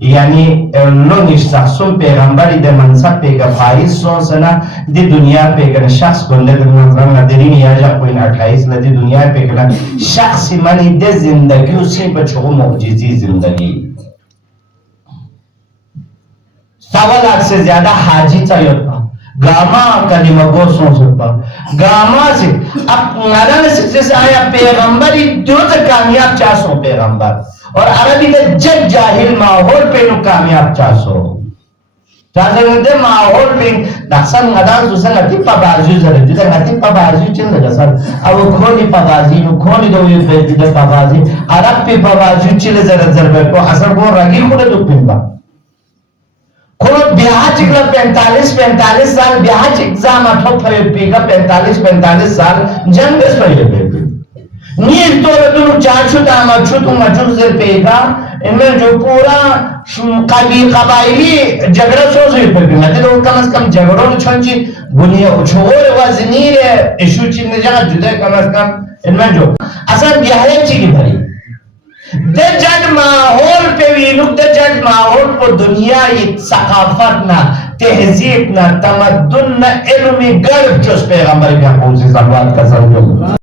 یعنی لونش شخصون پیغمبری در منصب پیگه فایز سوزنا دی دنیا پیگه شخص کنده در منظرم ندارین یا جا کوین 28 لدی دنیا پیگه شخصی منی ده زندگی و سی بچهو معجزی زندگی 1.25 लाख से ज्यादा हाजी चाहिए था गामा कलिमा गो सोचता गामा से अब नारायण से आया पैगंबर ही दो कामयाब 400 पैगंबर और अरबी के जग जाहिल माहौल पे नु कामयाब 400 चाहे माहौल पे दक्षिण मदान सुसन अति पबाजू जरे जिधर अति पबाजू चल रहा सर अब खोनी पबाजी नु खोनी दो ये जिधर पबाजी अरब पे पबाजू चले जरा जरबे को असर को रगी खुद दो पिंबा कोनो ब्याह चिकला 45 साल ब्याह एग्जाम अठो पेगा 45 साल जन्म से पहले पेगा नील तो तुम चाचू दामा तुम मजूर से पेगा इनमें जो पूरा कबायली झगड़ा सोच रही पेगा मतलब कम से कम झगड़ों में छोंची बुनिया छोर वजनीर इशू चिन्ह जगह जुदा कम से कम इनमें जो असल ब्याह चीज़ भरी दजल माहौल पे वीनुक दजल माहौल को दुनिया ये सकाफत ना तहजीब ना तमद्दुन ना इल्मी गर्ब जो पैगंबर का कौन सी सलवात का